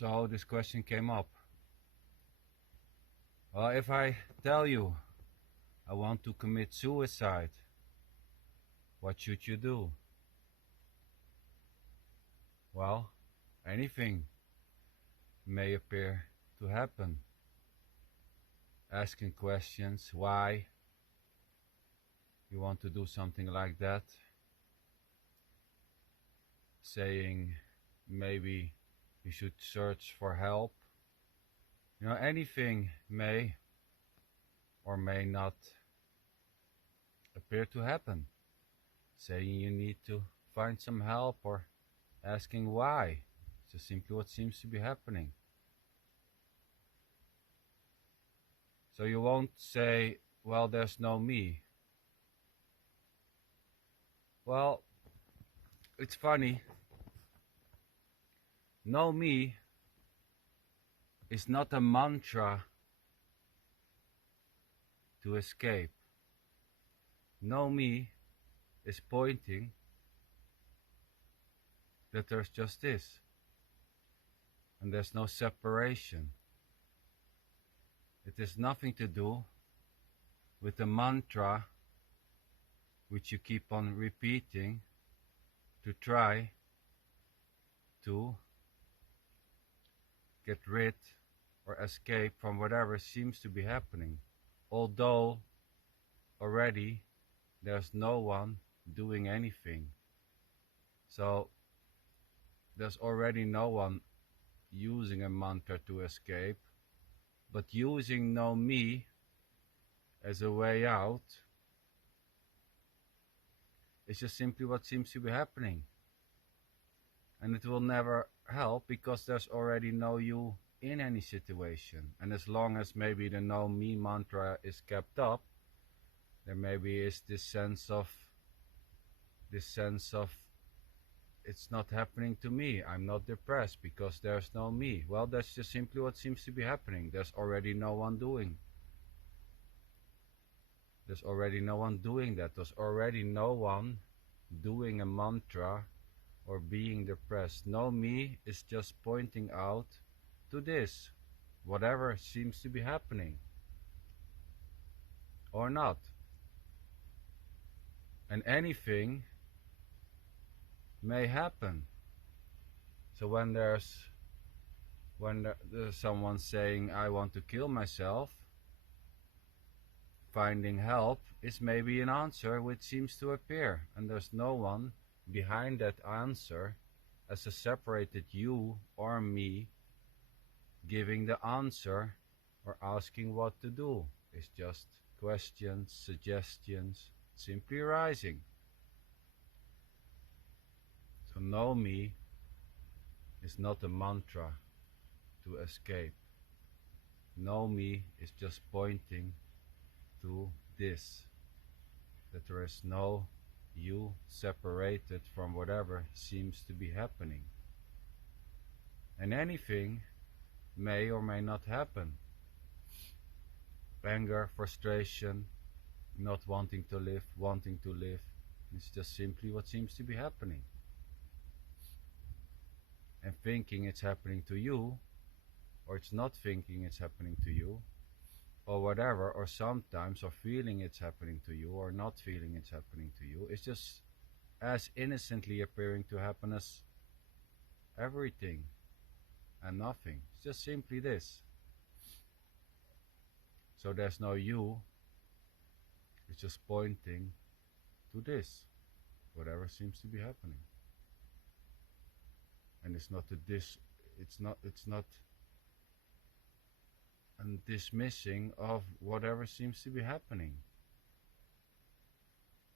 So this question came up. Well, if I tell you I want to commit suicide, what should you do? Well, anything may appear to happen. Asking questions, why you want to do something like that. Saying maybe you should search for help. Anything may or may not appear to happen. Saying you need to find some help or asking why. It's just simply what seems to be happening. So you won't say, well, there's no me. Well, it's funny. No me is not a mantra to escape. No me is pointing that there's just this. And there's no separation. It has nothing to do with the mantra which you keep on repeating to try to get rid or escape from whatever seems to be happening. Although already there's no one doing anything. So there's already no one using a mantra to escape, but using no me as a way out is just simply what seems to be happening. And it will never help because there's already no you in any situation. And as long as maybe the no me mantra is kept up, there maybe is this sense of it's not happening to me. I'm not depressed because there's no me. Well, that's just simply what seems to be happening. There's already no one doing. There's already no one doing that. There's already no one doing a mantra or being depressed. No me is just pointing out to this, whatever seems to be happening or not. And anything may happen. So when there's someone saying I want to kill myself, finding help is maybe an answer which seems to appear, and there's no one behind that answer as a separated you or me giving the answer or asking what to do. It's just questions, suggestions, simply arising. So know me is not a mantra to escape. Know me is just pointing to this, that there is no you separated from whatever seems to be happening. And anything may or may not happen. Anger, frustration, not wanting to live, wanting to live, it's just simply what seems to be happening. And thinking it's happening to you, or it's not thinking it's happening to you, or whatever, or sometimes, or feeling it's happening to you, or not feeling it's happening to you, it's just as innocently appearing to happen as everything and nothing. It's just simply this. So there's no you, it's just pointing to this, whatever seems to be happening. And it's not a dismissing of whatever seems to be happening.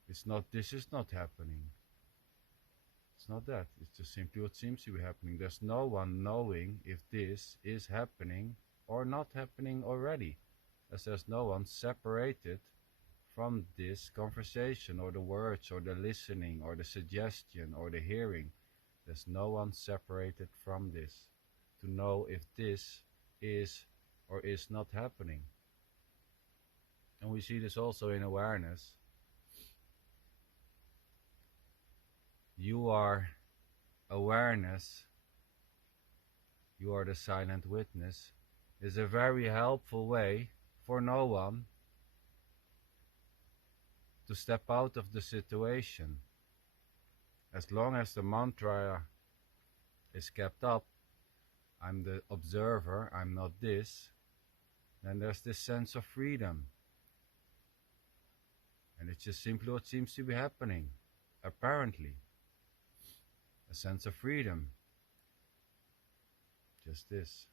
It's not this is not happening. It's not that. It's just simply what seems to be happening. There's no one knowing if this is happening or not happening already, as there's no one separated from this conversation or the words or the listening or the suggestion or the hearing. There's no one separated from this to know if this is or is not happening. And we see this also in awareness. You are awareness you are the silent witness, is a very helpful way for no one to step out of the situation. As long as the mantra is kept up, I'm the observer, I'm not this, then there's this sense of freedom. And it's just simply what seems to be happening, apparently. A sense of freedom. Just this.